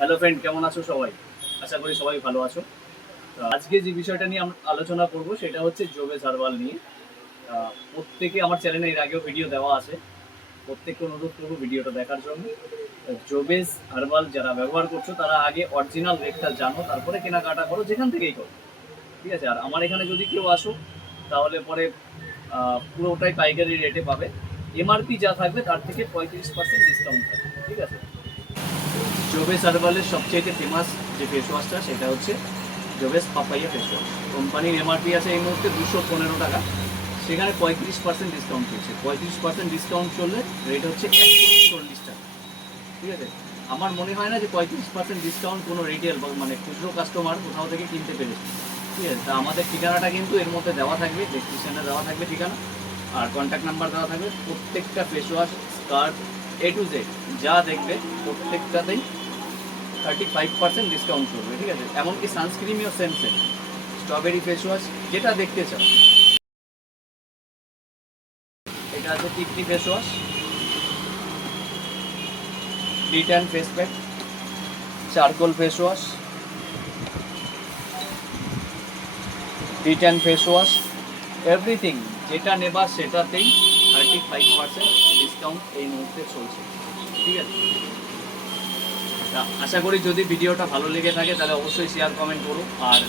Hello friend, কেমন আছো সবাই? আশা করি সবাই ভালো আছো। তো আজকে যে বিষয়টা নিয়ে আমরা আলোচনা করব সেটা হচ্ছে জোবেস হার্বাল নিয়ে। প্রত্যেকে আমার চ্যানেলে এর আগেও ভিডিও দেওয়া আছে। প্রত্যেককে অনুরোধ করবো ভিডিওটা দেখার জন্য। জোবেস হার্বাল যারা ব্যবহার করছো তারা আগে অরিজিনাল রেটটা জানো, তারপরে কেনাকাটা করো, যেখান থেকেই করো। ঠিক আছে? আর আমার এখানে যদি কেউ আসো তাহলে পরে পুরোটাই পাইকারি রেটে পাবে। এমআরপি যা থাকবে তার থেকে 35% ডিসকাউন্ট থাকবে। ঠিক আছে? জোবেস হার্বালের সবচেয়ে ফেমাস যে ফেস ওয়াশটা সেটা হচ্ছে জোবেস পাপাইয়া ফেস ওয়াশ। কোম্পানির এমআরপি আছে এই মুহূর্তে 215 টাকা, সেখানে 35% ডিসকাউন্ট চলছে। 35% ডিসকাউন্ট চললে রেট হচ্ছে 140 টাকা। ঠিক আছে? আমার মনে হয় না যে 35% ডিসকাউন্ট কোনো রিটেল বা মানে খুচরো কাস্টমার কোথাও থেকে কিনতে পেরেছে। ঠিক আছে? তা আমাদের ঠিকানাটা কিন্তু এর মধ্যে দেওয়া থাকবে, ডেসক্রিপশনে দেওয়া থাকবে ঠিকানা, আর কন্ট্যাক্ট নাম্বার দেওয়া থাকবে। প্রত্যেকটা face wash, scarf, A to Z যা দেখবে প্রত্যেকটাতেই 35% ডিসকাউন্ট করবে। ঠিক আছে? এমনকি সানস্ক্রিনও same same, strawberry face wash যেটা দেখতে চাও। এটা আছে টিকটি face wash, detan face pack, charcoal face wash, detan face wash, everything যেটা নেবা সেটাতেই 35% ডিসকাউন্ট এই মুহূর্তে চলছে। ঠিক আছে? আশা করি যদি ভিডিওটা ভালো লেগে থাকে তাহলে অবশ্যই শেয়ার কমেন্ট করো, আর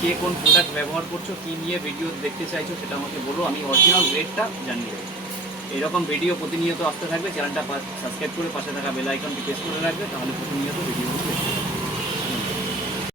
কে কোন প্রোডাক্ট ব্যবহার করছো, কী নিয়ে ভিডিও দেখতে চাইছো সেটা আমাকে বলো, আমি অরিজিনাল রেটটা জানিয়ে দেবো। এরকম ভিডিও প্রতিনিয়ত আসতে থাকবে। চ্যানেলটা সাবস্ক্রাইব করে পাশে থাকা বেল আইকনটি প্রেস করে রাখবে, তাহলে প্রতিনিয়ত ভিডিওগুলো দেখতে